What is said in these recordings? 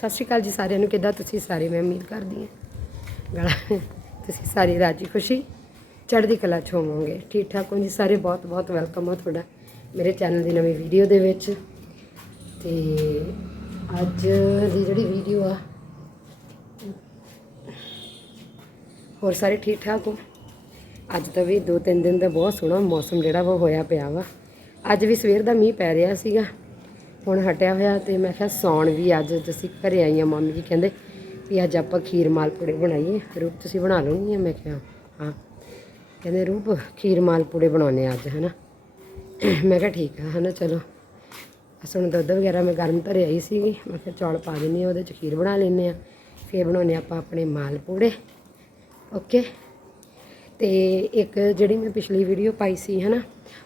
ਸਤਿ ਸ਼੍ਰੀ ਅਕਾਲ ਜੀ ਸਾਰਿਆਂ ਨੂੰ, ਕਿੱਦਾਂ ਤੁਸੀਂ ਸਾਰੇ? ਮੈਂ ਉਮੀਦ ਕਰਦੀ ਹਾਂ। ਗਲਾ ਤੁਸੀਂ ਸਾਰੇ ਰਾਜੀ ਖੁਸ਼ੀ? ਚੜ੍ਹਦੀ ਕਲਾ ਚ ਹੋਵੋਗੇ। ਠੀਕ ਠਾਕ ਹੋ ਜੀ ਸਾਰੇ, ਬਹੁਤ ਬਹੁਤ ਵੈਲਕਮ ਹੋ ਤੁਹਾਡਾ ਮੇਰੇ ਚੈਨਲ ਦੀ ਨਵੀਂ ਵੀਡੀਓ ਦੇ ਵਿੱਚ। ਤੇ ਅੱਜ ਦੀ ਜਿਹੜੀ ਵੀਡੀਓ ਆ, ਹੋਰ ਸਾਰੇ ਠੀਕ ਠਾਕ ਹੋ? ਅੱਜ ਤਾਂ ਵੀ ਦੋ ਤਿੰਨ ਦਿਨ ਦਾ ਬਹੁਤ ਸੋਹਣਾ ਮੌਸਮ ਜਿਹੜਾ ਵਾ ਹੋਇਆ ਪਿਆ ਵਾ। ਅੱਜ ਵੀ ਸਵੇਰ ਦਾ ਮੀਂਹ ਪੈ ਰਿਹਾ ਸੀਗਾ। ਹੁਣ ਹਟਿਆ ਹੋਇਆ ਤੇ ਮੈਂ ਕਿਹਾ ਸੌਣ ਵੀ ਅੱਜ ਅਸੀਂ ਘਰੇ ਆਈਆਂ ਮੰਮੀ ਜੀ ਕਹਿੰਦੇ ਵੀ ਅੱਜ ਆਪਾਂ ਖੀਰ ਮਾਲਪੂੜੇ ਬਣਾਈਏ। ਰੂਪ ਤੁਸੀਂ ਬਣਾ ਲਓਗੀ? ਮੈਂ ਕਿਹਾ, ਹਾਂ। ਕਹਿੰਦੇ, ਰੂਪ, ਖੀਰ ਮਾਲਪੂੜੇ ਬਣਾਉਣੇ ਆ ਅੱਜ, ਹਨਾ? ਮੈਂ ਕਿਹਾ, ਠੀਕ ਆ, ਹਨਾ? ਚਲੋ। ਅਸ ਹੁਣ ਦੁੱਧ ਵਗੈਰਾ ਮੈਂ ਗਰਮ ਧਰਿਆ ਹੀ ਸੀਗੀ। ਮੈਂ ਕਿਹਾ, ਚੌਲ ਪਾ ਦਿੰਨੀ ਆ ਉਹਦੇ ਚ ਖੀਰ ਬਣਾ ਲੈਨੇ ਆ ਫੇਰ ਬਣਾਉਣੇ ਆਪਾਂ ਆਪਣੇ ਮਾਲਪੂੜੇ। ਓਕੇ? ਤੇ ਇੱਕ ਜਿਹੜੀ ਮੈਂ ਪਿਛਲੀ ਵੀਡੀਓ ਪਾਈ ਸੀ, ਹਨਾ?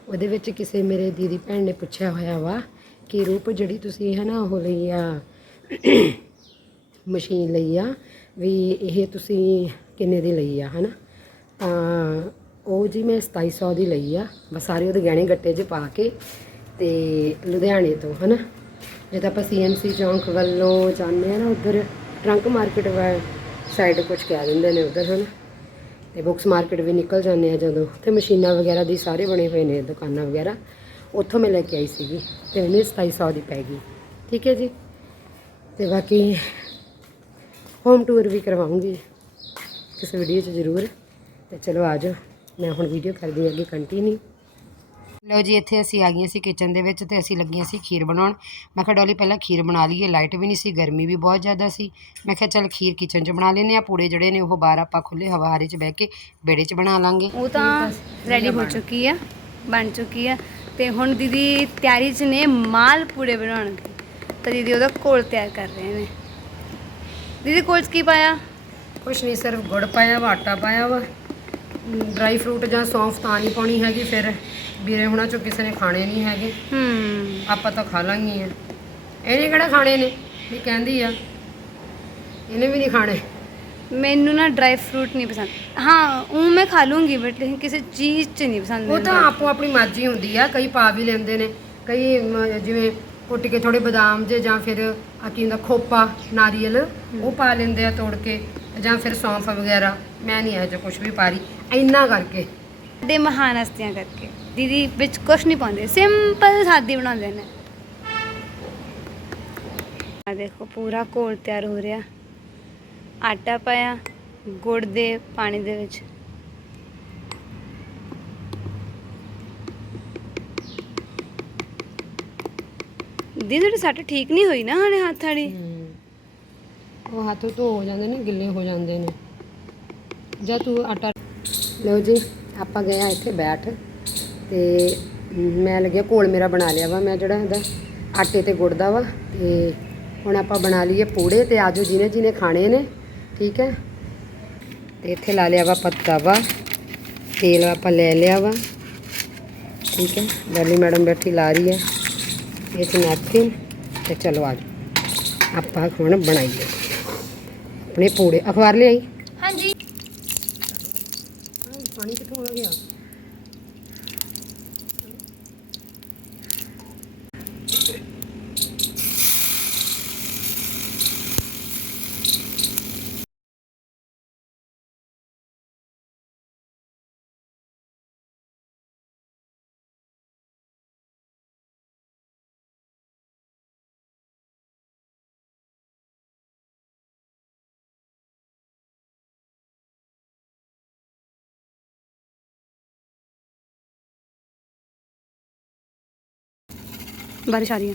ਉਹਦੇ ਵਿੱਚ ਕਿਸੇ ਮੇਰੇ ਦੀਦੀ ਭੈਣ ਨੇ ਪੁੱਛਿਆ ਹੋਇਆ ਵਾ ਕਿ ਰੂਪ ਜਿਹੜੀ ਤੁਸੀਂ ਹੈ ਨਾ ਉਹ ਲਈ ਆ, ਮਸ਼ੀਨ ਲਈ ਆ, ਵੀ ਇਹ ਤੁਸੀਂ ਕਿੰਨੇ ਦੀ ਲਈ ਆ, ਹਨਾ? ਤਾਂ ਉਹ ਜੀ ਮੈਂ 2700 ਦੀ ਲਈ ਆ, ਬਸ ਸਾਰੇ ਉਹਦੇ ਗਹਿਣੇ ਗੱਟੇ 'ਚ ਪਾ ਕੇ ਤੇ ਲੁਧਿਆਣੇ ਤੋਂ, ਹਨਾ? ਜੇ ਤਾਂ ਆਪਾਂ ਸੀਐਮਸੀ ਚੌਂਕ ਵੱਲੋਂ ਜਾਂਦੇ ਆ ਨਾ ਉਧਰ ਟਰੰਕ ਮਾਰਕੀਟ ਸਾਈਡ ਕੁਝ ਕਹਿ ਦਿੰਦੇ ਨੇ ਉਧਰ, ਹਨਾ? ਤੇ ਬੁੱਕਸ ਮਾਰਕੀਟ ਵੀ ਨਿਕਲ ਜਾਂਦੇ ਆ ਜਦੋਂ, ਤੇ ਮਸ਼ੀਨਾਂ ਵਗੈਰਾ ਦੀ ਸਾਰੇ ਬਣੇ ਹੋਏ ਨੇ, ਦੁਕਾਨਾਂ ਵਗੈਰਾ। ਉੱਥੋਂ ਮੈਂ ਲੈ ਕੇ ਆਈ ਸੀਗੀ ਤੇ ਉਹਨੇ 2700 ਦੀ ਪੈ ਗਈ। ਠੀਕ ਹੈ ਜੀ? ਤੇ ਬਾਕੀ ਹੋਮ ਟੂਰ ਵੀ ਕਰਵਾਉਂਗੀ। ਕਿਸੇ ਵੀਡੀਓ 'ਚ ਜ਼ਰੂਰ। ਤੇ ਚਲੋ ਆ ਜਾਓ। ਮੈਂ ਹੁਣ ਵੀਡੀਓ ਕਰਦੀ ਹਾਂ ਅੱਗੇ ਕੰਟੀਨਿਊ ਲਓ ਜੀ ਇੱਥੇ ਅਸੀਂ ਆ ਗਈਆਂ ਸੀ ਕਿਚਨ ਦੇ ਵਿੱਚ ਤੇ ਅਸੀਂ ਲੱਗੀਆਂ ਸੀ ਖੀਰ ਬਣਾਉਣ। ਮੈਂ ਕਿਹਾ ਡੋਲੀ ਪਹਿਲਾਂ ਖੀਰ ਬਣਾ ਲਈਏ ਲਾਈਟ ਵੀ ਨਹੀਂ ਸੀ ਗਰਮੀ ਵੀ ਬਹੁਤ ਜ਼ਿਆਦਾ ਸੀ। ਮੈਂ ਕਿਹਾ ਚੱਲ ਖੀਰ ਕਿਚਨ 'ਚ ਬਣਾ ਲੈਨੇ ਆ ਪੂੜੇ ਜਿਹੜੇ ਨੇ ਉਹ ਬਾਹਰ ਆਪਾਂ ਖੁੱਲੇ ਹਵਾ ਹਾਰੇ 'ਚ ਬਹਿ ਕੇ ਬੇੜੇ 'ਚ ਬਣਾ ਲਾਂਗੇ। ਉਹ ਤਾਂ ਰੈਡੀ ਹੋ ਚੁੱਕੀ ਆ ਬਣ ਚੁੱਕੀ ਆ। ਤੇ ਹੁਣ ਦੀਦੀ ਤਿਆਰੀ 'ਚ ਨੇ ਮਾਲ ਪੂੜੇ ਬਣਾਉਣਗੇ ਤਾਂ ਦੀਦੀ ਉਹਦਾ ਘੋਲ ਤਿਆਰ ਕਰ ਰਹੇ ਨੇ। ਦੀਦੀ ਘੋਲ 'ਚ ਕੀ ਪਾਇਆ? ਕੁਛ ਨਹੀਂ ਸਿਰਫ ਗੁੜ ਪਾਇਆ ਵਾ ਆਟਾ ਪਾਇਆ ਵਾ। ਡਰਾਈ ਫਰੂਟ ਜਾਂ ਸੌਂਫ ਤਾਂ ਨਹੀਂ ਪਾਉਣੀ ਹੈਗੀ ਫਿਰ। ਵੀਰੇ ਹੁਣਾਂ ਚੋਂ ਕਿਸੇ ਨੇ ਖਾਣੇ ਨਹੀਂ ਹੈਗੇ। ਹੂੰ ਆਪਾਂ ਤਾਂ ਖਾ ਲਾਂਗੇ ਆ। ਇਹਨੇ ਕਿਹੜਾ ਖਾਣੇ ਨੇ? ਵੀ ਕਹਿੰਦੀ ਆ ਇਹਨੇ ਵੀ ਨਹੀਂ ਖਾਣੇ। ਮੈਨੂੰ ਨਾ ਡਰਾਈ ਫਰੂਟ ਨਹੀਂ ਪਸੰਦ। ਹਾਂ ਉਹ ਮੈਂ ਖਾ ਲੂੰਗੀ ਬਟ ਕਿਸੇ ਚੀਜ਼ 'ਚ ਨਹੀਂ ਪਸੰਦ ਉਹ ਮੈਨੂੰ ਤਾਂ ਆਪੋ ਆਪਣੀ ਮਰਜ਼ੀ ਹੁੰਦੀ ਆ ਕਈ ਪਾ ਵੀ ਲੈਂਦੇ ਨੇ ਕਈ ਮ- ਜਿਵੇਂ ਕੁੱਟ ਕੇ ਥੋੜੇ ਬਦਾਮ ਜੇ ਜਾਂ ਫਿਰ ਆ ਕੀ ਹੁੰਦਾ ਖੋਪਾ ਨਾਰੀਅਲ ਉਹ ਪਾ ਲੈਂਦੇ ਆ ਤੋੜ ਕੇ ਜਾਂ ਫਿਰ ਸੌਂਫ ਵਗੈਰਾ ਮੈਂ ਨਹੀਂ ਇਹ ਜਿਹਾ ਕੁਝ ਵੀ ਪਾ ਰਹੀ ਇੰਨਾ ਕਰਕੇ। ਸਾਡੇ ਮਹਾਨ ਹਸਤੀਆਂ ਕਰਕੇ। ਦੀਦੀ ਵਿੱਚ ਕੁਝ ਨਹੀਂ ਪਾਉਂਦੇ ਸਿੰਪਲ ਸਾਦੀ ਬਣਾਉਂਦੇ ਨੇ। ਆ ਦੇਖੋ ਪੂਰਾ ਘੋਲ ਤਿਆਰ ਹੋ ਰਿਹਾ। ਆਟਾ ਪਾਇਆ, ਗੁੜ ਦੇ ਪਾਣੀ ਦੇ ਵਿੱਚ। ਦੀਦੀ, ਤੁਹਾਡੀ ਸੱਟ ਠੀਕ ਨਹੀਂ ਹੋਈ ਨਾ ਹਲੇ ਹੱਥ ਵਾਲੀ? ਉਹ ਹੱਥ ਧੋ ਹੋ ਜਾਂਦੇ ਨੇ, ਗਿੱਲੇ ਹੋ ਜਾਂਦੇ ਨੇ। ਜਾਂ ਤੂੰ ਆਟਾ ਲਓ ਜੀ, ਆਪਾਂ ਗਏ ਇੱਥੇ ਬੈਠ। ਤੇ ਮੈਂ ਲੱਗਿਆ ਘੋਲ ਮੇਰਾ ਬਣਾ ਲਿਆ ਵਾ, ਮੈਂ ਜਿਹੜਾ ਇਹਦਾ ਆਟੇ ਤੇ ਗੁੜ ਦਾ ਵਾ। ਤੇ ਹੁਣ ਆਪਾਂ ਬਣਾ ਲਈਏ ਪੂੜੇ ਤੇ ਆਜੋ ਜਿਹਨੇ ਜਿਹਨੇ ਖਾਣੇ ਨੇ। ਠੀਕ ਹੈ? ਤੇ ਇੱਥੇ ਲਾ ਲਿਆ ਵਾ ਪੱਤਾ ਵਾ ਤੇਲ ਆਪਾਂ ਲੈ ਲਿਆ ਵਾ। ਠੀਕ ਹੈ? ਡਰਲੀ ਮੈਡਮ ਬੈਠੀ ਲਾ ਰਹੀ ਹੈ। ਇਹ ਚ ਨੈਪਕਿਨ ਤੇ ਚਲੋ ਆਜੋ ਆਪਾਂ ਹੁਣ ਬਣਾਈਏ। ਆਪਣੇ ਪੂੜੇ। ਅਖਬਾਰ ਲਿਆਈ ਹਾਂਜੀ ਪਾਣੀ ਕਿੱਥੋਂ ਆ ਗਿਆ ਬਾਰਿਸ਼ ਆ ਰਹੀ ਹੈ।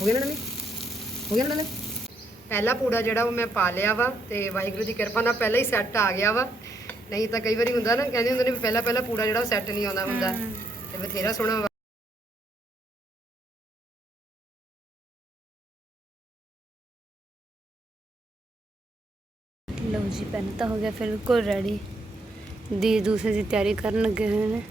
ਹੋ ਗਿਆ ਨਾ ਨਵੀਂ? ਹੋ ਗਿਆ ਨਾ ਨਵੀਂ? ਪਹਿਲਾ ਪੂੜਾ ਜਿਹੜਾ ਉਹ ਮੈਂ ਪਾ ਲਿਆ ਵਾ ਤੇ ਵਾਹਿਗੁਰੂ ਦੀ ਕਿਰਪਾ ਨਾਲ ਪਹਿਲਾਂ ਹੀ ਸੈੱਟ ਆ ਗਿਆ ਵਾ। ਨਹੀਂ ਤਾਂ ਕਈ ਵਾਰੀ ਹੁੰਦਾ ਨਾ ਕਹਿੰਦੇ ਹੁੰਦੇ ਨੇ ਪਹਿਲਾ ਪਹਿਲਾ ਪੂੜਾ ਜਿਹੜਾ ਉਹ ਸੈੱਟ ਨਹੀਂ ਆਉਂਦਾ ਹੁੰਦਾ। ਤੇ ਬਥੇਰਾ ਸੋਹਣਾ ਵਾ। ਲਓ ਜੀ ਪੈਨ ਤਾਂ ਹੋ ਗਿਆ ਫਿਰ ਬਿਲਕੁਲ ਰੈਡੀ ਦੀ ਦੂਸਰੇ ਦੀ ਤਿਆਰੀ ਕਰਨ ਲੱਗੇ ਹੋਏ ਨੇ।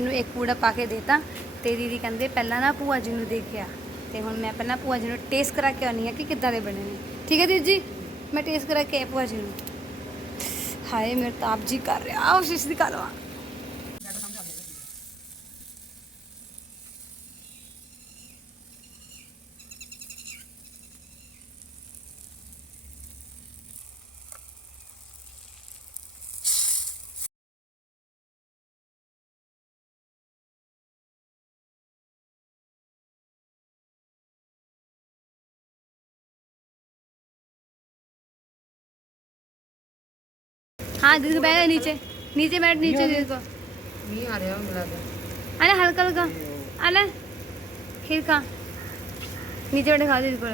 ਮੈਨੂੰ ਇੱਕ ਕੂੜਾ ਪਾ ਕੇ ਦੇਤਾ ਤੇ ਦੀਦੀ ਕਹਿੰਦੇ ਪਹਿਲਾਂ ਨਾ ਭੂਆ ਜੀ ਨੂੰ ਦੇਖਿਆ ਕੇ ਤੇ ਹੁਣ ਮੈਂ ਪਹਿਲਾਂ ਭੂਆ ਜੀ ਨੂੰ ਟੇਸਟ ਕਰਾ ਕੇ ਆਉਣੀ ਆ ਕਿ ਕਿੱਦਾਂ ਦੇ ਬਣੇ ਨੇ। ਠੀਕ ਹੈ ਦੀਦੀ ਜੀ? ਮੈਂ ਟੇਸਟ ਕਰਾ ਕੇ ਆਈ ਭੂਆ ਜੀ ਨੂੰ। ਹਾਏ, ਮੇਰੇ ਤਾਂ ਆਪ ਜੀ ਕਰ ਰਿਹਾ। ਉਹ ਸ਼ੀਸ਼ ਦੀ ਲਵਾ हाँ दीदी को बैठ नीचे नीचे बैठ नीचे दीदी को ਨਹੀਂ ਆ ਰਿਹਾ ਮਿਲਾ ਦੇ अरे हल्का हल्का अरे खीर खा नीचे बैठे खा दीदी को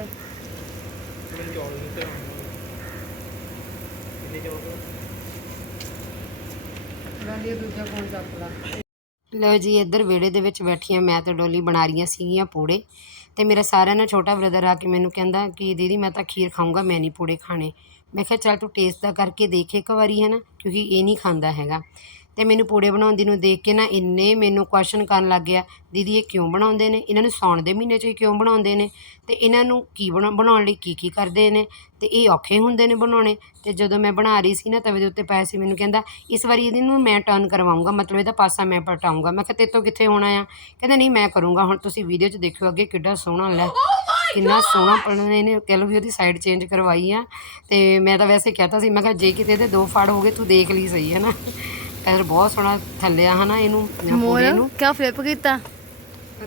ਡੋਲੀ ਦੂਜਾ ਫੋਨ ਚੱਕ ਲਾ ਲਓ ਜੀ ਇੱਧਰ ਵਿਹੜੇ ਦੇ ਵਿੱਚ ਬੈਠੀਆਂ ਮੈਂ ਤੇ ਡੋਲੀ ਬਣਾ ਰਹੀਆਂ ਸੀਗੀਆਂ ਪੂੜੇ ਤੇ ਮੇਰਾ ਸਾਰਿਆਂ ਨਾਲ ਛੋਟਾ ਬ੍ਰਦਰ ਆ ਕੇ ਮੈਨੂੰ ਕਹਿੰਦਾ ਕਿ ਦੀਦੀ ਮੈਂ ਤਾਂ ਖੀਰ ਖਾਊਂਗਾ ਮੈਂ ਨਹੀਂ ਪੂੜੇ ਖਾਣੇ ਮੈਂ ਕਿਹਾ ਚੱਲ ਤੂੰ ਟੇਸਟ ਦਾ ਕਰਕੇ ਦੇਖ ਇੱਕ ਵਾਰੀ ਹੈ ਨਾ ਕਿਉਂਕਿ ਇਹ ਨਹੀਂ ਖਾਂਦਾ ਹੈਗਾ। ਅਤੇ ਮੈਨੂੰ ਪੂੜੇ ਬਣਾਉਂਦੀ ਨੂੰ ਦੇਖ ਕੇ ਨਾ ਇੰਨੇ ਮੈਨੂੰ ਕੁਐਸਚਨ ਕਰਨ ਲੱਗ ਗਿਆ, ਦੀਦੀ, ਇਹ ਕਿਉਂ ਬਣਾਉਂਦੇ ਨੇ? ਇਹਨਾਂ ਨੂੰ ਸਾਉਣ ਦੇ ਮਹੀਨੇ 'ਚ ਹੀ ਕਿਉਂ ਬਣਾਉਂਦੇ ਨੇ? ਅਤੇ ਇਹਨਾਂ ਨੂੰ ਕੀ ਬਣਾ, ਬਣਾਉਣ ਲਈ ਕੀ ਕੀ ਕਰਦੇ ਨੇ? ਅਤੇ ਇਹ ਔਖੇ ਹੁੰਦੇ ਨੇ ਬਣਾਉਣੇ। ਅਤੇ ਜਦੋਂ ਮੈਂ ਬਣਾ ਰਹੀ ਸੀ ਨਾ ਤਵੇ ਦੇ ਉੱਤੇ ਪਾਇਆ ਸੀ, ਮੈਨੂੰ ਕਹਿੰਦਾ, ਇਸ ਵਾਰੀ ਇਹਦੇ ਨੂੰ ਮੈਂ ਟਰਨ ਕਰਵਾਉਂਗਾ, ਮਤਲਬ ਇਹਦਾ ਪਾਸਾ ਮੈਂ ਪਲਟਾਉਂਗਾ। ਮੈਂ ਕਿਹਾ ਤੇਤੋਂ ਕਿੱਥੇ ਹੋਣਾ ਆ? ਕਹਿੰਦਾ, ਨਹੀਂ, ਮੈਂ ਕਰੂੰਗਾ। ਹੁਣ ਤੁਸੀਂ ਵੀਡੀਓ 'ਚ ਦੇਖਿਓ ਅੱਗੇ ਕਿੱਡਾ ਸੋਹਣਾ ਲੈ। ਇੰਨਾ ਸੋਹਣਾ ਪਲਨ ਇਹਨੇ ਕਹਿ ਲਓ ਵੀ ਉਹਦੀ ਸਾਈਡ ਚੇਂਜ ਕਰਵਾਈ ਆ। ਤੇ ਮੈਂ ਤਾਂ ਵੈਸੇ ਕਹਤਾ ਸੀ ਮੈਂ ਕਿਹਾ ਜੇ ਕਿਤੇ ਇਹਦੇ ਦੋ ਫੜ ਹੋ ਤੂੰ ਦੇਖ ਲਈ ਸਹੀ ਹੈ ਨਾ? ਪਰ ਬਹੁਤ ਸੋਹਣਾ ਥੱਲਿਆ ਹਨਾ ਇਹਨੂੰ ਪੂਰੇ ਨੂੰ। ਕਿਆ ਫਲਿਪ ਕੀਤਾ?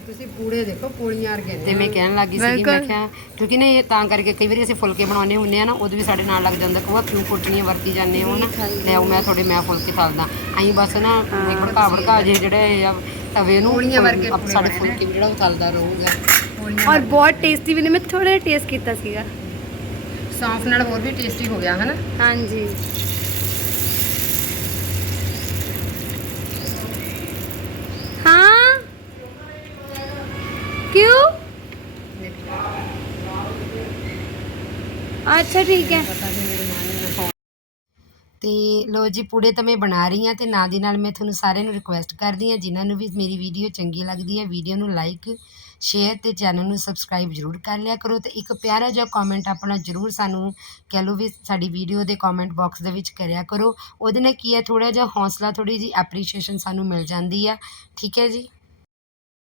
ਤੁਸੀਂ ਪੂੜੇ ਦੇਖੋ ਪੂੜੀਆਂ ਵਰਗੇ ਤੇ ਮੈਂ ਕਹਿਣ ਲੱਗੀ ਸੀ ਮੈਂ ਕਿਹਾ ਕਿਉਂਕਿ ਨਾ ਇਹ ਤਾਂ ਕਰਕੇ ਕਈ ਵਾਰੀ ਅਸੀਂ ਫੁਲਕੇ ਬਣਾਉਣੇ ਹੁੰਦੇ ਆ ਨਾ ਉਦੋਂ ਵੀ ਸਾਡੇ ਨਾਲ ਲੱਗ ਜਾਂਦਾ ਕਿ ਕਿਉਂ ਕੁੱਟਣੀਆਂ ਵਰਤੀ ਜਾਂਦੇ ਹੋ ਨਾ? ਲੈ ਉਹ ਮੈਂ ਤੁਹਾਡੇ ਮੈਂ ਫੁਲਕੇ ਤਲਦਾ ਆਈ ਬਸ ਨਾ ਇੱਕ ਭੜਕਾ ਭੜਕਾ ਜੇ ਜਿਹੜੇ ਤਵੇ ਨੂੰ ਸਾਡੇ ਫੁਲਕੇ ਜਿਹੜਾ ਉਹ ਤਲਦਾ ਰਹੂਗਾ। ਔਰ ਬਹੁਤ ਟੇਸਟੀ ਵੀ ਨੇ। ਮੈਂ ਥੋੜਾ ਜਿਹਾ ਟੇਸਟ ਕੀਤਾ ਸੀਗਾ। ਸੌਂਫ ਨਾਲ ਹੋਰ ਵੀ ਟੇਸਟੀ ਹੋ ਗਿਆ ਹਨਾ? ਹਾਂਜੀ। ਹਾਂ? ਕਿਉਂ? ਅੱਛਾ ਠੀਕ ਹੈ। ਤੇ ਲੋ ਜੀ ਪੂੜੇ ਤਾਂ ਮੈਂ ਬਣਾ ਰਹੀ ਹਾਂ ਤੇ ਨਾਲ ਦੀ ਨਾਲ ਮੈਂ ਤੁਹਾਨੂੰ ਸਾਰਿਆਂ ਨੂੰ ਰਿਕੁਐਸਟ ਕਰਦੀ ਹਾਂ ਜਿਨ੍ਹਾਂ ਨੂੰ ਵੀ ਮੇਰੀ ਵੀਡੀਓ ਚੰਗੀ ਲੱਗਦੀ ਆ ਵੀਡੀਓ ਨੂੰ ਲਾਈਕ ਸ਼ੇਅਰ ਤੇ ਚੈਨਲ ਨੂੰ ਸਬਸਕ੍ਰਾਈਬ ਜ਼ਰੂਰ ਕਰ ਲਿਆ ਕਰੋ ਤੇ ਇੱਕ ਪਿਆਰਾ ਜਿਹਾ ਕਮੈਂਟ ਆਪਣਾ ਜ਼ਰੂਰ ਸਾਨੂੰ ਕਹਿ ਲਓ ਵੀ ਸਾਡੀ ਵੀਡੀਓ ਦੇ ਕਮੈਂਟ ਬਾਕਸ ਦੇ ਵਿੱਚ ਕਰਿਆ ਕਰੋ। ਉਹਦੇ ਨਾਲ ਕੀ ਹੈ ਥੋੜਾ ਜਿਹਾ ਹੌਸਲਾ ਥੋੜੀ ਜੀ ਐਪਰੀਸ਼ੀਏਸ਼ਨ ਸਾਨੂੰ ਮਿਲ ਜਾਂਦੀ ਆ। ਠੀਕ ਹੈ ਜੀ?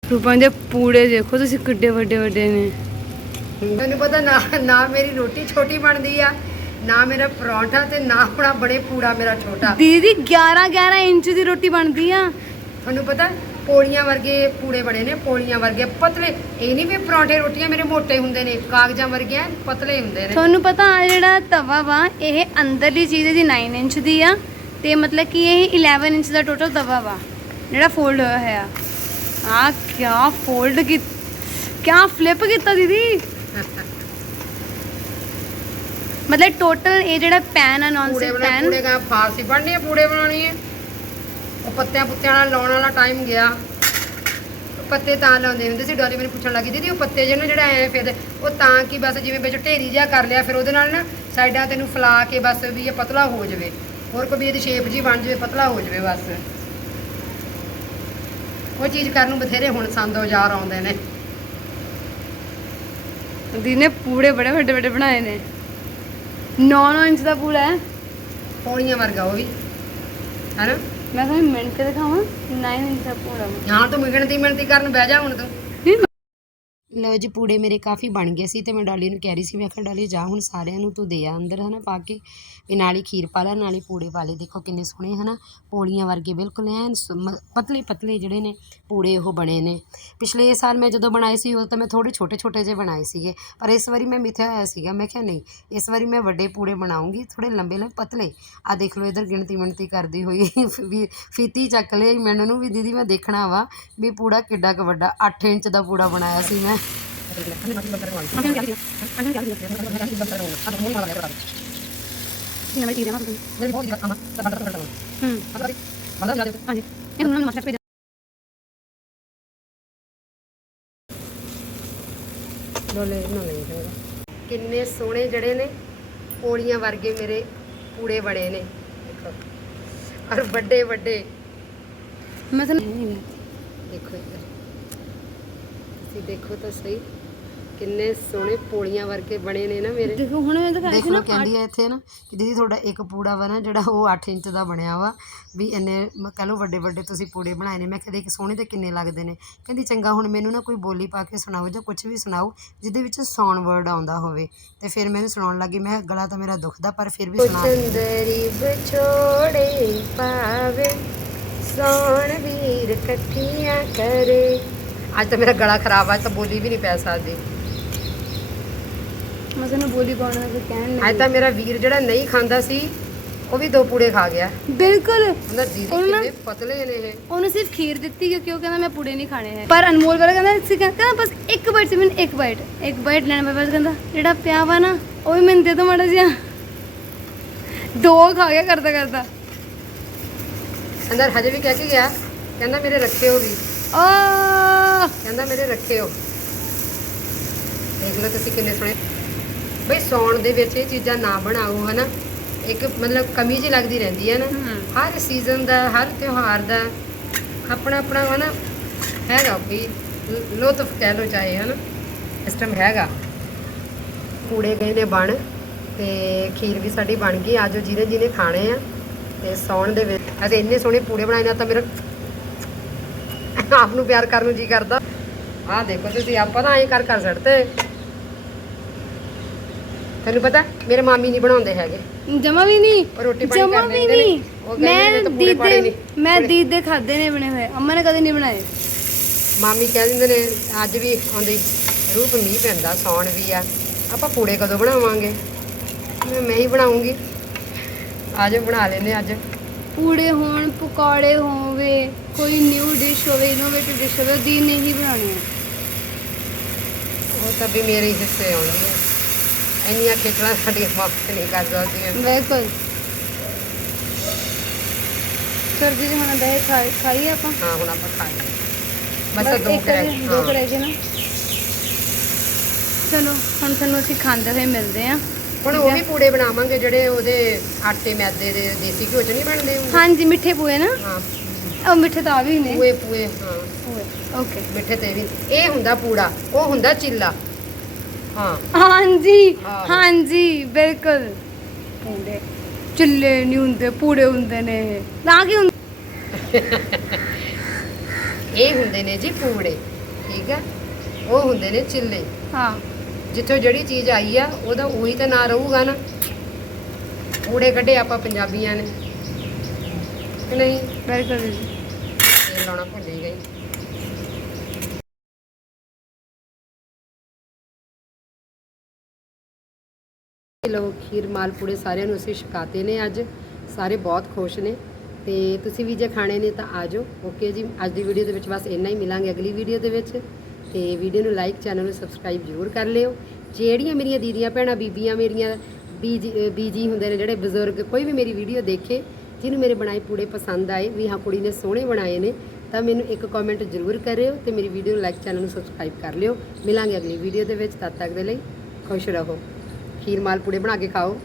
ਰੂਪਾਂ ਦੇ ਪੂੜੇ ਦੇਖੋ ਤੁਸੀਂ ਕਿੱਡੇ ਵੱਡੇ ਵੱਡੇ ਨੇ। ਮੈਨੂੰ ਪਤਾ ਨਾ ਨਾ ਮੇਰੀ ਰੋਟੀ ਛੋਟੀ ਬਣਦੀ ਆ ਨਾ ਮੇਰਾ ਪਰੌਂਠਾ ਤੇ ਨਾ ਆਪਣਾ ਬੜੇ ਪੂੜਾ ਮੇਰਾ ਛੋਟਾ। ਦੀਦੀ 11 11 ਇੰਚ ਦੀ ਰੋਟੀ ਬਣਦੀ ਆ। ਤੁਹਾਨੂੰ ਪਤਾ ਪੋਲੀਆਂ ਵਰਗੇ ਪੂੜੇ ਬਣੇ ਨੇ ਪੋਲੀਆਂ ਵਰਗੇ ਪਤਲੇ। ਇਹ ਨਹੀਂ ਵੀ ਪਰੌਂਠੇ ਰੋਟੀਆਂ ਮੇਰੇ ਮੋਟੇ ਹੁੰਦੇ ਨੇ ਕਾਗਜ਼ਾਂ ਵਰਗੇ ਐਨ ਪਤਲੇ ਹੁੰਦੇ ਨੇ। ਤੁਹਾਨੂੰ ਪਤਾ ਆ ਜਿਹੜਾ ਤਵਾ ਵਾ ਇਹ ਅੰਦਰਲੀ ਚੀਜ਼ ਦੀ 9 ਇੰਚ ਦੀ ਆ ਤੇ ਮਤਲਬ ਕਿ ਇਹ 11 ਇੰਚ ਦਾ ਟੋਟਲ ਤਵਾ ਵਾ ਜਿਹੜਾ ਫੋਲਡ ਹੋਇਆ ਹੋਇਆ। ਆ ਕਿਆ ਫੋਲਡ ਕੀ ਕਿਆ ਫਲਿਪ ਕੀਤਾ ਦੀਦੀ? ਮਤਲਬ ਟੋਟਲ ਇਹ ਜਿਹੜਾ ਪੈਨ ਆ ਨੌਨ ਪੂੜੇ ਸਟਿਕ ਬਣਾ ਪੈਨ ਪੂੜੇ ਕਾ ਫਾਰਸੀ ਬਣਨੀ ਹੈ ਪੂੜੇ ਬਣਾਉਣੀ ਹੈ ਉਹ ਪੱਤਿਆਂ ਪੁੱਤਿਆਂ ਨਾਲ ਲਾਉਣ ਵਾਲਾ ਟਾਈਮ ਗਿਆ। ਪੱਤੇ ਤਾਂ ਲਾਉਂਦੇ ਹੁੰਦੇ ਸੀ ਡੋਲੀ ਮੈਨੂੰ ਪੁੱਛਣ ਲੱਗੀ ਦੀਦੀ ਉਹ ਪੱਤੇ ਜਿਹੇ ਨਾ ਜਿਹੜਾ ਐ ਫਿਰਦੇ ਉਹ ਤਾਂ ਕੀ ਬਸ ਜਿਵੇਂ ਵਿੱਚ ਢੇਰੀ ਜਿਹਾ ਕਰ ਲਿਆ ਫਿਰ ਉਹਦੇ ਨਾਲ ਨਾ ਸਾਈਡਾਂ ਤੈਨੂੰ ਫਲਾ ਕੇ ਬਸ ਵੀ ਇਹ ਪਤਲਾ ਹੋ ਜਾਵੇ। ਹੋਰ ਕੋਈ ਵੀ ਇਹਦੀ ਸ਼ੇਪ ਜੀ ਬਣ ਜਾਵੇ ਪਤਲਾ ਹੋ ਜਾਵੇ ਬਸ। ਉਹ ਚੀਜ਼ ਕਰਨ ਨੂੰ ਬਥੇਰੇ ਹੁਣ ਸੰਦ ਔਜ਼ਾਰ ਆਉਂਦੇ ਨੇ। ਦੀਦੀ ਨੇ ਪੂੜੇ ਬੜੇ ਵੱਡੇ ਵੱਡੇ ਬਣਾਏ ਨੇ। 9 ਇੰਚ ਦਾ ਪੂੜਾ ਹੈ। ਪੌਣੀਆਂ ਵਰਗਾ ਉਹ ਵੀ। ਹੈਨਾ? ਮੈਂ ਤੁਹਾਨੂੰ ਮਿੰਟ ਕੇ ਦਿਖਾਵਾਂ 9 ਇੰਚ ਦਾ ਪੂੜਾ ਹਾਂ, ਤੂੰ ਮਿਹਨਤੀ ਮਿਹਨਤੀ ਕਰਨ ਬਹਿ ਜਾ ਹੁਣ ਤੂੰ। ਲਓ ਜੀ, ਪੂੜੇ ਮੇਰੇ ਕਾਫੀ ਬਣ ਗਏ ਸੀ ਤੇ ਮੈਂ ਡਾਲੀ ਨੂੰ ਕਹਿ ਰਹੀ ਸੀ, ਮੈਂ ਕਿਹਾ, ਡਾਲੀ, ਜਾ ਹੁਣ ਸਾਰਿਆਂ ਨੂੰ ਤੂੰ ਦੇ ਆ ਅੰਦਰ, ਹਨਾ, ਪਾ ਕੇ। ਵੀ ਨਾਲ ਹੀ ਖੀਰ ਪਾ ਲੈ, ਨਾਲ ਹੀ ਪੂੜੇ ਪਾ ਲੈ। ਦੇਖੋ ਕਿੰਨੇ ਸੋਹਣੇ, ਹਨਾ ਪੋਲੀਆਂ ਵਰਗੇ, ਬਿਲਕੁਲ ਐਨ ਸ- ਮ- ਪਤਲੇ ਪਤਲੇ ਜਿਹੜੇ ਨੇ ਪੂੜੇ ਉਹ ਬਣੇ ਨੇ। ਪਿਛਲੇ ਸਾਲ ਮੈਂ ਜਦੋਂ ਬਣਾਏ ਸੀ, ਉਦੋਂ ਤਾਂ ਮੈਂ ਥੋੜੇ ਛੋਟੇ ਛੋਟੇ ਜਿਹੇ ਬਣਾਏ ਸੀਗੇ। ਪਰ ਇਸ ਵਾਰੀ ਮੈਂ ਮਿੱਥਿਆ ਹੋਇਆ ਸੀਗਾ, ਮੈਂ ਕਿਹਾ, ਨਹੀਂ, ਇਸ ਵਾਰੀ ਮੈਂ ਵੱਡੇ ਪੂੜੇ ਬਣਾਉਂਗੀ ਥੋੜੇ ਲੰਬੇ ਲੰਬੇ ਪਤਲੇ। ਆ ਦੇਖ ਲਓ, ਇਧਰ ਗਿਣਤੀ ਮਿਣਤੀ ਕਰਦੀ ਹੋਈ ਵੀ ਫੀਤੀ ਚੱਕ ਲਈ ਮੈਨੂੰ ਵੀ, ਦੀਦੀ, ਮੈਂ ਦੇਖਣਾ ਵਾ ਵੀ ਪੂੜਾ ਕਿੱਡਾ ਕੁ ਵੱਡਾ 8 ਇੰਚ ਦਾ ਪੂੜਾ ਬਣਾਇਆ ਸੀ ਮੈਂ। ਕਿੰਨੇ ਸੋਹਣੇ ਜਿਹੜੇ ਨੇ ਪੋਲੀਆਂ ਵਰਗੇ ਮੇਰੇ ਪੂੜੇ ਬਣੇ ਨੇ। ਦੇਖੋ ਔਰ ਵੱਡੇ ਵੱਡੇ। ਮੈਂ ਤੁਹਾਨੂੰ ਦੇਖੋ ਇੱਧਰ। ਤੁਸੀਂ ਦੇਖੋ ਤਾਂ ਸਹੀ। ਕਿੰਨੇ ਸੋਹਣੇ ਪੋਲੀਆਂ ਵਰਗੇ ਬਣੇ ਨੇ ਨਾ ਮੇਰੇ। ਦੇਖੋ ਹੁਣ ਮੈਂ ਦਿਖਾਇਆ ਦੇਖ ਸੀ ਲਓ ਨਾ ਕਹਿੰਦੀ ਹੈ ਇੱਥੇ ਨਾ ਕਿ ਦੀਦੀ ਤੁਹਾਡਾ ਇੱਕ ਪੂੜਾ ਵਾ ਨਾ ਜਿਹੜਾ ਉਹ 8 ਇੰਚ ਦਾ ਬਣਿਆ ਵਾ ਵੀ ਇੰਨੇ ਮ- ਕਹਿ ਲਓ ਵੱਡੇ ਵੱਡੇ ਤੁਸੀਂ ਪੂੜੇ ਬਣਾਏ ਨੇ। ਮੈਂ ਕਿਹਾ ਦੇਖ ਸੋਹਣੇ ਤੇ ਕਿੰਨੇ ਲੱਗਦੇ ਨੇ। ਕਹਿੰਦੀ ਚੰਗਾ ਹੁਣ ਮੈਨੂੰ ਨਾ ਕੋਈ ਬੋਲੀ ਪਾ ਕੇ ਸੁਣਾਓ ਜਾਂ ਕੁਝ ਵੀ ਸੁਣਾਓ ਜਿਹਦੇ ਵਿੱਚ ਸੌਣ ਵਰਡ ਆਉਂਦਾ ਹੋਵੇ। ਤੇ ਫਿਰ ਮੈਨੂੰ ਸੁਣਾਉਣ ਲੱਗੀ ਮੈਂ ਕਿਹਾ ਗਲਾ ਤਾਂ ਮੇਰਾ ਦੁਖਦਾ ਪਰ ਫਿਰ ਵੀ ਸੁਣਾ ਸੁੰਦਰੀ ਵਿਛੋੜੇ ਪਾਵੇ ਸੌਣ ਵੀਰ ਇਕੱਠੀਆਂ ਕਰੇ। ਅੱਜ ਤਾਂ ਮੇਰਾ ਗਲਾ ਖਰਾਬ ਆ ਅੱਜ ਤਾਂ ਬੋਲੀ ਵੀ ਨਹੀਂ ਪੈ ਸਕਦੀ। ਮੈਂ ਤੁਹਾਨੂੰ ਬੋਲੀ ਪਾਉਣਾ ਕੋਈ ਕਹਿਣ ਅੱਜ ਨਹੀਂ ਤਾਂ ਮੇਰਾ ਵੀਰ ਜਿਹੜਾ ਨਹੀਂ ਖਾਂਦਾ ਸੀ ਉਹ ਵੀ ਦੋ ਪੂੜੇ ਖਾ ਗਿਆ। ਬਿਲਕੁਲ। ਉਹਨਾਂ ਦੀਦੀ ਉਹਨੂੰ ਨਾ- ਕਿੰਨੇ ਪਤਲੇ ਨੇ ਇਹ। ਉਹਨੇ ਸਿਰਫ ਖੀਰ ਦਿੱਤੀ ਕਿਉਂਕਿ ਉਹ ਕਹਿੰਦਾ ਮੈਂ ਪੂੜੇ ਨਹੀਂ ਖਾਣੇ ਹੈ ਪਰ ਅਨਮੋਲ ਵਾਲਾ ਕਹਿੰਦਾ ਸੀ ਕਹਿੰਦਾ ਬਸ ਇੱਕ ਬਾਈਟ ਸੀ ਮੈਨੂੰ ਇੱਕ ਬਾਈਟ ਇੱਕ ਬਾਈਟ ਲੈਣਾ ਮੈਂ ਬਸ ਕਹਿੰਦਾ ਜਿਹੜਾ ਪਿਆ ਵਾ ਨਾ ਉਹ ਵੀ ਮੈਨੂੰ ਦੇ ਦੋ ਮਾੜਾ ਜਿਹਾ। ਦੋ ਖਾ ਗਿਆ ਕਰਦਾ ਕਰਦਾ। ਅੰਦਰ ਹਜੇ ਵੀ ਕਹਿ ਕੇ ਗਿਆ ਕਹਿੰਦਾ ਮੇਰੇ ਰੱਖਿਓ ਵੀ। ਆ। ਕਹਿੰਦਾ ਮੇਰੇ ਰੱਖਿਓ। ਦੇਖ ਲਓ ਤੁਸੀਂ ਕਿੰਨੇ ਸੋਹਣੇ ਬਈ ਸੌਣ ਦੇ ਵਿੱਚ ਇਹ ਚੀਜ਼ਾਂ ਨਾ ਬਣਾਓ ਹਨਾ? ਇੱਕ ਮਤਲਬ ਕਮੀ ਜਿਹੀ ਲੱਗਦੀ ਰਹਿੰਦੀ ਹੈ ਨਾ। ਹਰ ਸੀਜ਼ਨ ਦਾ ਹਰ ਤਿਉਹਾਰ ਦਾ ਆਪਣਾ ਆਪਣਾ ਹਨਾ ਹੈਗਾ ਵੀ ਲੁਤਫ ਕਹਿ ਲੋ ਚਾਹੇ ਹਨਾ? ਸਿਸਟਮ ਹੈਗਾ। ਕੂੜੇ ਗਏ ਨੇ ਬਣ ਤੇ ਖੀਰ ਵੀ ਸਾਡੀ ਬਣ ਗਈ। ਆਜੋ ਜਿਹਨੇ ਜਿਹਨੇ ਖਾਣੇ ਆ ਤੇ ਸੌਣ ਦੇ ਵਿੱਚ ਅਸੀਂ ਇੰਨੇ ਸੋਹਣੇ ਪੂੜੇ ਬਣਾਏ ਨਾ ਤਾਂ ਮੇਰਾ ਆਪ ਨੂੰ ਪਿਆਰ ਕਰਨ ਨੂੰ ਜੀ ਕਰਦਾ। ਆਹ ਦੇਖੋ ਤੁਸੀਂ ਆਪਾਂ ਤਾਂ ਐਂ ਕਰ ਕਰ ਛੱਡਤੇ ਤੈਨੂੰ ਪਤਾ ਮੇਰੇ ਮਾਮੀ ਨਹੀਂ ਬਣਾਉਂਦੇ ਹੈਗੇ। ਜਮਾ ਵੀ ਨਹੀਂ। ਉਹ ਰੋਟੀ ਪਾਣੀ ਜਮਾ ਕਰ ਵੀ ਲੈਂਦੇ ਨੇ। ਨਹੀਂ। ਉਹ ਕਹਿੰਦੇ ਨੇ ਮੈਂ ਤਾਂ ਪੂੜੇ ਦੀਦ ਪਾੜੇ ਦੇ ਨਹੀਂ। ਮੈਂ ਦੀਦ ਖਾਦੇ ਨੇ ਬਣੇ ਹੋਏ ਅੰਮਾ ਨੇ ਕਦੇ ਨਹੀਂ ਬਣਾਏ। ਮਾਮੀ ਕਹਿ ਦਿੰਦੇ ਨੇ ਅੱਜ ਵੀ ਆਉਂਦੀ ਰੂਪ ਮੀਂਹ ਪੈਂਦਾ ਸੌਣ ਵੀ ਆ ਆਪਾਂ ਪੂੜੇ ਕਦੋਂ ਬਣਾਵਾਂਗੇ? ਮੈਂ ਮੈਂ ਹੀ ਬਣਾਉਂਗੀ। ਆਜੋ ਬਣਾ ਲੈਨੇ ਅੱਜ। ਪੂੜੇ ਹੋਣ ਪਕੌੜੇ ਹੋਵੇ ਕੋਈ ਨਿਊ ਡਿਸ਼ ਹੋਵੇ ਇਨੋਵੇਟਿਵ ਡਿਸ਼ ਹੋਵੇ ਉਹ ਦੀਦ ਨੇ ਹੀ ਬਣਾਉਣੀ ਹੈ ਉਹ ਤਾਂ ਵੀ ਮੇਰੇ ਹੀ ਹਿੱਸੇ ਆਉਂਦੀ ਆ। ਇੰਨੀਆਂ ਖੇਚਲਾਂ ਸਾਡੀਆਂ ਵਾਪਸ ਨਹੀਂ ਕਰ ਸਕਦੀਆਂ। ਬਿਲਕੁਲ। ਸਰਦੀ ਦੇ ਹੁਣ ਦਹੀਂ ਖਾਈ ਆਪਾਂ? ਹਾਂ ਹੁਣ ਆਪਾਂ ਖਾ ਲਈਏ ਬਸ ਦੋ ਕਰੇ ਦੋ ਕੁ ਰਹਿ ਗਏ ਨਾ। ਚਲੋ ਹੁਣ ਤੁਹਾਨੂੰ ਅਸੀਂ ਖਾਂਦੇ ਹੋਏ ਮਿਲਦੇ ਆ ਹੁਣ ਉਹ ਵੀ ਪੂੜੇ ਬਣਾਵਾਂਗੇ ਜਿਹੜੇ ਉਹਦੇ ਆਟੇ ਮੈਦੇ ਦੇ ਦੇਸੀ ਘਿਓ ਚ ਨਹੀਂ ਬਣਦੇ? ਹਾਂਜੀ ਮਿੱਠੇ ਪੂਏ ਨਾ। ਹਾਂ। ਉਹ ਮਿੱਠੇ ਤਾਂ ਆ ਵੀ ਨੇ। ਪੂਏ ਪੂਏ ਹਾਂ। ਪੂਏ। ਓਕੇ। ਮਿੱਠੇ ਤੇ ਵੀ। ਇਹ ਹੁੰਦਾ ਪੂੜਾ ਉਹ ਹੁੰਦਾ ਚਿੱਲਾ। ਹਾਂ। ਹਾਂਜੀ ਆਹੋ। ਹਾਂਜੀ ਬਿਲਕੁਲ। ਪੂੜੇ ਚੁੱਲੇ ਨਹੀਂ ਹੁੰਦੇ ਪੂੜੇ ਹੁੰਦੇ ਨੇ। ਨਾ ਕੀ ਹੁੰਦੇ ਇਹ ਹੁੰਦੇ ਨੇ ਜੀ ਪੂੜੇ ਠੀਕ ਆ ਉਹ ਹੁੰਦੇ ਨੇ ਚਿੱਲੇ। ਹਾਂ। ਜਿੱਥੋਂ ਜਿਹੜੀ ਚੀਜ਼ ਆਈ ਆ ਉਹਦਾ ਉਹੀ ਤਾਂ ਨਾਂ ਰਹੂਗਾ ਨਾ। ਪੂੜੇ ਕੱਢੇ ਆਪਾਂ ਪੰਜਾਬੀਆਂ ਨੇ। ਕਿ ਨਹੀਂ? ਬਿਲਕੁਲ। ਜੀ। ਇਹ ਲਾਉਣਾ ਭੁੱਲ ਹੀ ਗਈ। ਲੋ ਖੀਰ ਮਾਲਪੂੜੇ ਸਾਰਿਆਂ ਨੂੰ ਅਸੀਂ ਛਕਾਤੇ ਨੇ ਅੱਜ। ਸਾਰੇ ਬਹੁਤ ਖੁਸ਼ ਨੇ। ਤੇ ਤੁਸੀਂ ਵੀ ਜੇ ਖਾਣੇ ਨੇ ਤਾਂ ਆ ਜਾਓ। ਓਕੇ ਜੀ, ਅੱਜ ਦੀ ਵੀਡੀਓ ਦੇ ਵਿੱਚ ਬਸ ਇੰਨਾ ਹੀ ਮਿਲਾਂਗੇ ਅਗਲੀ ਵੀਡੀਓ ਦੇ ਵਿੱਚ। ਤੇ ਵੀਡੀਓ ਨੂੰ ਲਾਈਕ, ਚੈਨਲ ਨੂੰ ਸਬਸਕ੍ਰਾਈਬ ਜ਼ਰੂਰ ਕਰ ਲਿਓ। ਜਿਹੜੀਆਂ ਮੇਰੀਆਂ ਦੀਦੀਆਂ ਭੈਣਾਂ, ਬੀਬੀਆਂ ਮੇਰੀਆਂ, ਬੀਜੀ, ਅਹ ਬੀਜੀ ਹੁੰਦੇ ਨੇ ਜਿਹੜੇ ਬਜ਼ੁਰਗ, ਕੋਈ ਵੀ ਮੇਰੀ ਵੀਡੀਓ ਦੇਖੇ, ਜਿਹਨੂੰ ਮੇਰੇ ਬਣਾਏ ਪੂੜੇ ਪਸੰਦ ਆਏ, ਵੀ ਹਾਂ ਕੁੜੀ ਨੇ ਸੋਹਣੇ ਬਣਾਏ ਨੇ, ਤਾਂ ਮੈਨੂੰ ਇੱਕ ਕਮੈਂਟ ਜ਼ਰੂਰ ਕਰਿਓ ਤੇ ਮੇਰੀ ਵੀਡੀਓ ਨੂੰ ਲਾਈਕ, ਚੈਨਲ ਨੂੰ ਸਬਸਕ੍ਰਾਈਬ ਕਰ ਲਿਓ। ਮਿਲਾਂਗੇ ਅਗਲੀ ਵੀਡੀਓ ਦੇ ਵਿੱਚ। ਤਦ ਤੱਕ ਦੇ ਲਈ ਖੁਸ਼ ਰਹੋ। ਖੀਰ ਮਾਲਪੂੜੇ ਬਣਾ ਕੇ ਖਾਓ।